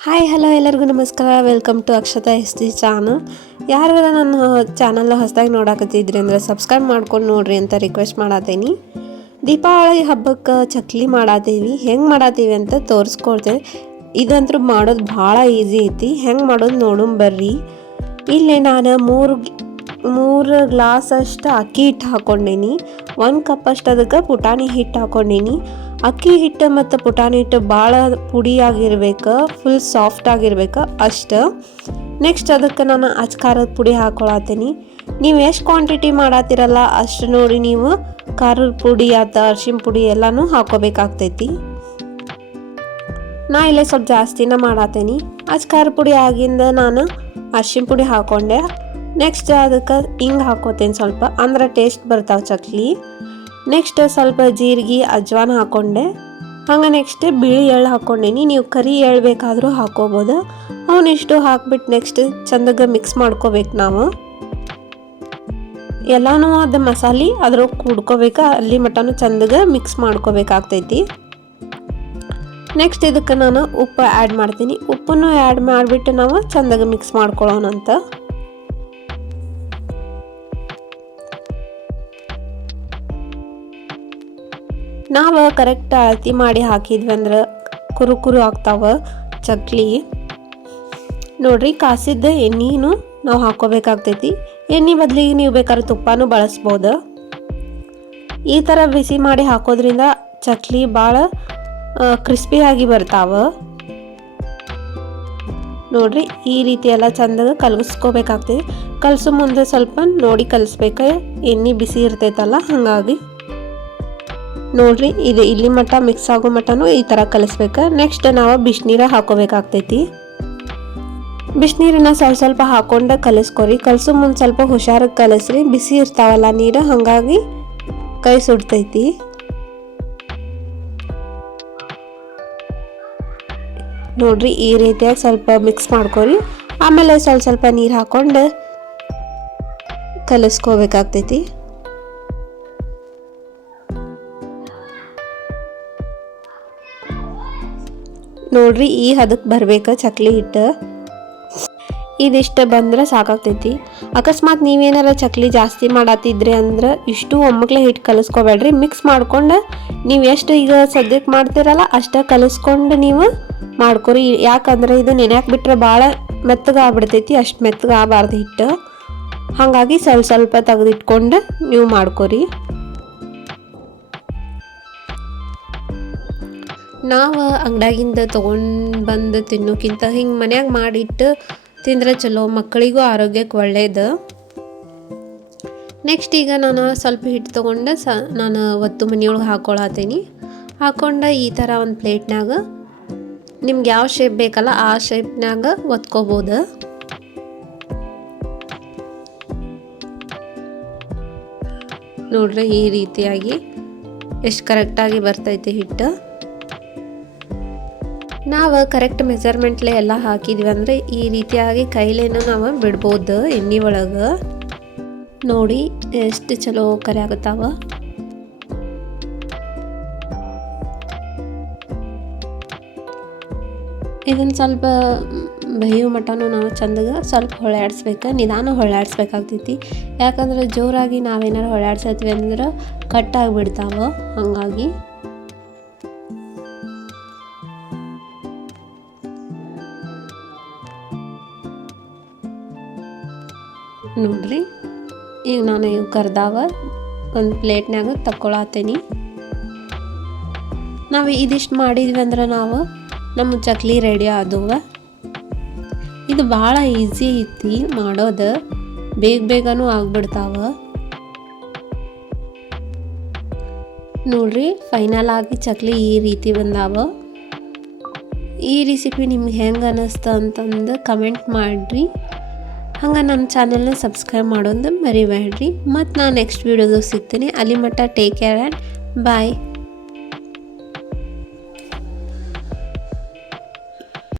Hi hello ಎಲ್ಲರಿಗೂ ನಮಸ್ಕಾರ. Welcome to Akshata S T channel. ಯಾರೆಲ್ಲ ನನ್ನ ಚಾನಲ್ನ ಹೊಸದಾಗಿ ನೋಡಾಕತ್ತಿದ್ರಿ ಅಂದರೆ ಸಬ್ಸ್ಕ್ರೈಬ್ ಮಾಡ್ಕೊಂಡು ನೋಡ್ರಿ ಅಂತ ರಿಕ್ವೆಸ್ಟ್ ಮಾಡತ್ತೀನಿ. ದೀಪಾವಳಿ ಹಬ್ಬಕ್ಕೆ ಚಕ್ಲಿ ಮಾಡತ್ತೀವಿ, ಹೆಂಗೆ ಮಾಡತ್ತೀವಿ ಅಂತ ತೋರಿಸ್ಕೊಡ್ತೇವೆ. ಇದಂತೂ ಮಾಡೋದು ಭಾಳ ಈಸಿ ಐತಿ. ಹೆಂಗೆ ಮಾಡೋದು ನೋಡೋಣ ಬರ್ರಿ. ಇಲ್ಲಿ ನಾನು ಮೂರು ಗ್ಲಾಸ್ ಅಷ್ಟು ಅಕ್ಕಿ ಹಿಟ್ಟು ಹಾಕ್ಕೊಂಡೀನಿ. 1 ಕಪ್ ಅಷ್ಟು ಅದಕ್ಕೆ ಪುಟಾಣಿ ಹಿಟ್ಟು ಹಾಕ್ಕೊಂಡೀನಿ. ಅಕ್ಕಿ ಹಿಟ್ಟು ಮತ್ತು ಪುಟಾಣಿ ಹಿಟ್ಟು ಭಾಳ ಪುಡಿಯಾಗಿರ್ಬೇಕು, ಫುಲ್ ಸಾಫ್ಟ್ ಆಗಿರ್ಬೇಕು ಅಷ್ಟು. ನೆಕ್ಸ್ಟ್ ಅದಕ್ಕೆ ನಾನು ಖಾರದ ಪುಡಿ ಹಾಕ್ಕೊಳತ್ತೀನಿ. ನೀವು ಎಷ್ಟು ಕ್ವಾಂಟಿಟಿ ಮಾಡತ್ತೀರಲ್ಲ ಅಷ್ಟು ನೋಡಿ ನೀವು ಖಾರದ ಪುಡಿ ಅರಿಶಿನ ಪುಡಿ ಎಲ್ಲನೂ ಹಾಕ್ಕೋಬೇಕಾಗ್ತೈತಿ. ನಾ ಇಲ್ಲೇ ಸ್ವಲ್ಪ ಜಾಸ್ತಿನ ಮಾಡತ್ತೀನಿ. ಖಾರದ ಪುಡಿ ಆಗಿಂದ ನಾನು ಅರಿಶಿನ ಪುಡಿ ಹಾಕ್ಕೊಂಡೆ. ನೆಕ್ಸ್ಟ್ ಅದಕ್ಕೆ ಹಿಂಗೆ ಹಾಕ್ಕೋತೀನಿ ಸ್ವಲ್ಪ, ಅಂದ್ರೆ ಟೇಸ್ಟ್ ಬರ್ತಾವೆ ಚಕ್ಲಿ. ನೆಕ್ಸ್ಟ್ ಸ್ವಲ್ಪ ಜೀರಿಗೆ ಅಜ್ವಾನ ಹಾಕ್ಕೊಂಡೆ. ಹಂಗೆ ನೆಕ್ಸ್ಟ್ ಬಿಳಿ ಎಳ್ಳು ಹಾಕ್ಕೊಂಡೀನಿ. ನೀವು ಕರಿ ಎಳ್ಳು ಬೇಕಾದರೂ ಹಾಕ್ಕೋಬೋದು. ಅವನಿಷ್ಟು ಹಾಕ್ಬಿಟ್ಟು ನೆಕ್ಸ್ಟ್ ಚಂದಗೆ ಮಿಕ್ಸ್ ಮಾಡ್ಕೋಬೇಕು. ನಾವು ಎಲ್ಲನೂ ಅದು ಮಸಾಲೆ ಅದ್ರೊಳಗೆ ಕೂಡ್ಕೋಬೇಕು, ಅಲ್ಲಿ ಮಟನೂ ಚಂದಗೆ ಮಿಕ್ಸ್ ಮಾಡ್ಕೋಬೇಕಾಗ್ತೈತಿ. ನೆಕ್ಸ್ಟ್ ಇದಕ್ಕೆ ನಾನು ಉಪ್ಪು ಆ್ಯಡ್ ಮಾಡ್ತೀನಿ. ಉಪ್ಪನ್ನು ಆ್ಯಡ್ ಮಾಡಿಬಿಟ್ಟು ನಾವು ಚಂದಗೆ ಮಿಕ್ಸ್ ಮಾಡ್ಕೊಳ್ಳೋಣಂತ. ನಾವು ಕರೆಕ್ಟ್ ಅಳತಿ ಮಾಡಿ ಹಾಕಿದ್ವಿ ಅಂದ್ರೆ ಕುರು ಆಗ್ತಾವ ಚಕ್ಲಿ. ನೋಡ್ರಿ, ಕಾಸಿದ್ದ ಎಣ್ಣೆನೂ ನಾವು ಹಾಕ್ಕೋಬೇಕಾಗ್ತೈತಿ. ಎಣ್ಣೆ ಬದಲಿಗೆ ನೀವು ಬೇಕಾದ್ರೆ ತುಪ್ಪನೂ ಬಳಸ್ಬೋದು. ಈ ಥರ ಬಿಸಿ ಮಾಡಿ ಹಾಕೋದ್ರಿಂದ ಚಕ್ಲಿ ಭಾಳ ಕ್ರಿಸ್ಪಿಯಾಗಿ ಬರ್ತಾವ. ನೋಡ್ರಿ, ಈ ರೀತಿ ಎಲ್ಲ ಚಂದಾಗ ಕಲಸ್ಕೋಬೇಕಾಗ್ತೈತಿ. ಕಲಸೋ ಮುಂದೆ ಸ್ವಲ್ಪ ನೋಡಿ ಕಲಿಸ್ಬೇಕು, ಎಣ್ಣೆ ಬಿಸಿ ಇರ್ತೈತಲ್ಲ ಹಾಗಾಗಿ. ನೋಡ್ರಿ, ಇದು ಇಲ್ಲಿ ಮಟ್ಟ ಮಿಕ್ಸ್ ಆಗೋ ಮಟ್ಟನೂ ಈ ಥರ ಕಲಿಸ್ಬೇಕು. ನೆಕ್ಸ್ಟ್ ನಾವು ಬಿಸಿನೀರು ಹಾಕೋಬೇಕಾಗ್ತೈತಿ. ಬಿಸಿನೀರನ್ನ ಸ್ವಲ್ಪ ಹಾಕೊಂಡು ಕಲಿಸ್ಕೊರಿ. ಕಲಸೋ ಮುಂದೆ ಸ್ವಲ್ಪ ಹುಷಾರಾಗಿ ಕಲಿಸ್ರಿ, ಬಿಸಿ ಇರ್ತಾವಲ್ಲ ನೀರು, ಹಾಗಾಗಿ ಕೈ ಸುಡ್ತೈತಿ. ನೋಡ್ರಿ, ಈ ರೀತಿಯಾಗಿ ಸ್ವಲ್ಪ ಮಿಕ್ಸ್ ಮಾಡ್ಕೊರಿ. ಆಮೇಲೆ ಸ್ವಲ್ಪ ನೀರು ಹಾಕೊಂಡು ಕಲಿಸ್ಕೋಬೇಕಾಗ್ತೈತಿ. ನೋಡ್ರಿ, ಈ ಹದಕ್ಕೆ ಬರ್ಬೇಕು ಚಕ್ಲಿ ಹಿಟ್ಟು. ಇದಿಷ್ಟು ಬಂದ್ರೆ ಸಾಕಾಗ್ತೈತಿ. ಅಕಸ್ಮಾತ್ ನೀವೇನಾರ ಚಕ್ಲಿ ಜಾಸ್ತಿ ಮಾಡತ್ತಿದ್ರಿ ಅಂದ್ರೆ ಇಷ್ಟು ಒಮ್ಮಕ್ಲೆ ಹಿಟ್ಟು ಕಲಿಸ್ಕೋಬೇಡ್ರಿ. ಮಿಕ್ಸ್ ಮಾಡ್ಕೊಂಡು ನೀವು ಎಷ್ಟು ಈಗ ಸದ್ಯಕ್ಕೆ ಮಾಡ್ತೀರಲ್ಲ ಅಷ್ಟು ಕಲಿಸ್ಕೊಂಡು ನೀವು ಮಾಡ್ಕೊರಿ. ಯಾಕಂದ್ರೆ ಇದು ನೆನೆಯಾಕೆ ಬಿಟ್ರೆ ಭಾಳ ಮೆತ್ತಗೆ ಆಗ್ಬಿಡ್ತೈತಿ. ಅಷ್ಟು ಮೆತ್ತಗೆ ಆಗಬಾರ್ದು ಹಿಟ್ಟು. ಹಾಗಾಗಿ ಸ್ವಲ್ಪ ತೆಗೆದಿಟ್ಕೊಂಡು ನೀವು ಮಾಡ್ಕೊರಿ. ನಾವು ಅಂಗಡಿಯಾಗಿಂದ ತೊಗೊಂಡು ಬಂದು ತಿನ್ನೋಕ್ಕಿಂತ ಹಿಂಗೆ ಮನ್ಯಾಗ ಮಾಡಿಟ್ಟು ತಿಂದರೆ ಚಲೋ, ಮಕ್ಕಳಿಗೂ ಆರೋಗ್ಯಕ್ಕೆ ಒಳ್ಳೇದು. ನೆಕ್ಸ್ಟ್ ಈಗ ನಾನು ಸ್ವಲ್ಪ ಹಿಟ್ಟು ತೊಗೊಂಡು ನಾನು ಒತ್ತು ಮನೆಯೊಳಗೆ ಹಾಕ್ಕೊಳತ್ತೀನಿ. ಹಾಕ್ಕೊಂಡು ಈ ಥರ ಒಂದು ಪ್ಲೇಟ್ನಾಗ ನಿಮ್ಗೆ ಯಾವ ಶೇಪ್ ಬೇಕಲ್ಲ ಆ ಶೇಪ್ನಾಗ ಒತ್ಕೋಬೋದು. ನೋಡ್ರಿ, ಈ ರೀತಿಯಾಗಿ ಎಷ್ಟು ಕರೆಕ್ಟಾಗಿ ಬರ್ತೈತಿ ಹಿಟ್ಟು. ನಾವು ಕರೆಕ್ಟ್ ಮೆಜರ್ಮೆಂಟ್ಲೆ ಎಲ್ಲ ಹಾಕಿದ್ವಿ ಅಂದರೆ ಈ ರೀತಿಯಾಗಿ ಕೈಲೇನೂ ನಾವು ಬಿಡ್ಬೋದು ಎಣ್ಣೆ ಒಳಗೆ. ನೋಡಿ ಎಷ್ಟು ಚಲೋ ಕರೆ ಆಗುತ್ತಾವ. ಇದನ್ನು ಸ್ವಲ್ಪ ಬೇಯೋ ಮಟನೂ ನಾವು ಚಂದಗೆ ಸ್ವಲ್ಪ ಹೊಳ್ಯಾಡ್ಸ್ಬೇಕು, ನಿಧಾನ ಹೊಳ್ಯಾಡ್ಸ್ಬೇಕಾಗ್ತೈತಿ. ಯಾಕಂದ್ರೆ ಜೋರಾಗಿ ನಾವೇನಾರು ಹೊಳ್ಯಾಡ್ಸತ್ವಿ ಅಂದ್ರೆ ಕಟ್ಟಾಗಿಬಿಡ್ತಾವ. ಹಾಗಾಗಿ ನೋಡ್ರಿ, ಈಗ ನಾನು ಇವು ಕರ್ದಾವ ಒಂದು ಪ್ಲೇಟ್ನಾಗ ತಗೊಳತ್ತೀನಿ. ನಾವು ಇದಿಷ್ಟು ಮಾಡಿದ್ವಿ ಅಂದ್ರೆ ನಮ್ಮ ಚಕ್ಲಿ ರೆಡಿ ಆದವ. ಇದು ಭಾಳ ಈಸಿ ಐತಿ ಮಾಡೋದು, ಬೇಗನೂ ಆಗ್ಬಿಡ್ತಾವ. ನೋಡ್ರಿ, ಫೈನಲ್ ಆಗಿ ಚಕ್ಲಿ ಈ ರೀತಿ ಬಂದಾವ. ಈ ರೆಸಿಪಿ ನಿಮ್ಗೆ ಹೆಂಗೆ ಅನ್ನಿಸ್ತು ಅಂತಂದು ಕಮೆಂಟ್ ಮಾಡಿರಿ. ಹಂಗೆ ನಮ್ಮ ಚಾನಲ್ನ ಸಬ್ಸ್ಕ್ರೈಬ್ ಮಾಡೋದು ಮರಿಬೇಡ್ರಿ. ಮತ್ತು ನಾನು ನೆಕ್ಸ್ಟ್ ವೀಡಿಯೋದಾಗ ಸಿಗ್ತೀನಿ. ಅಲ್ಲಿ ಮಟ್ಟ ಟೇಕ್ ಕೇರ್ ಆ್ಯಂಡ್ ಬಾಯ್.